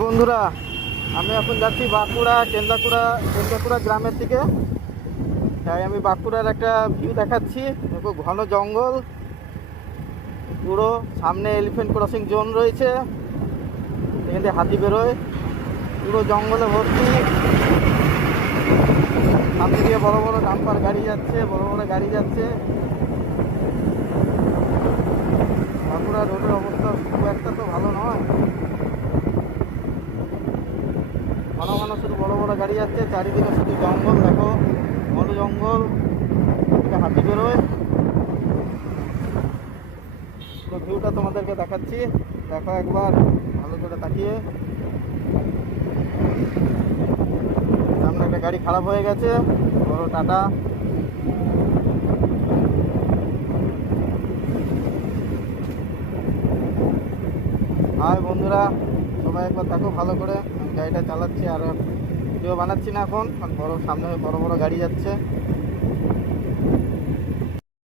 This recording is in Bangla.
বন্ধুরা, আমি এখন যাচ্ছি বাঁকুড়া কেন্দ্রাকুড়া গ্রামের দিকে। তাই আমি বাঁকুড়ার একটা ভিউ দেখাচ্ছি। দেখো, ঘন জঙ্গল, পুরো সামনে এলিফ্যান্ট ক্রসিং জোন রয়েছে, এখান থেকে হাতি বেরোয়, পুরো জঙ্গলে ভর্তি। সামনে দিয়ে বড় বড় ডাম্পার গাড়ি যাচ্ছে, বাঁকুড়া রোডের অবস্থা খুব একটা তো ভালো নয়। ঘন ঘন শুধু বড় বড় গাড়ি যাচ্ছে, চারিদিকে শুধু জঙ্গল। দেখো, ঘন জঙ্গল, হাতি বেরোয়। তো ভিউটা তোমাদেরকে দেখাচ্ছি, দেখো একবার ভালো করে তাকিয়ে। সামনে একটা গাড়ি খারাপ হয়ে গেছে, বড় টাটা। হাই বন্ধুরা, সবাই একবার দেখো ভালো করে। আমি গাড়িটা চালাচ্ছি আর ভিডিও বানাচ্ছি না এখন, কারণ সামনে বড় বড় গাড়ি যাচ্ছে।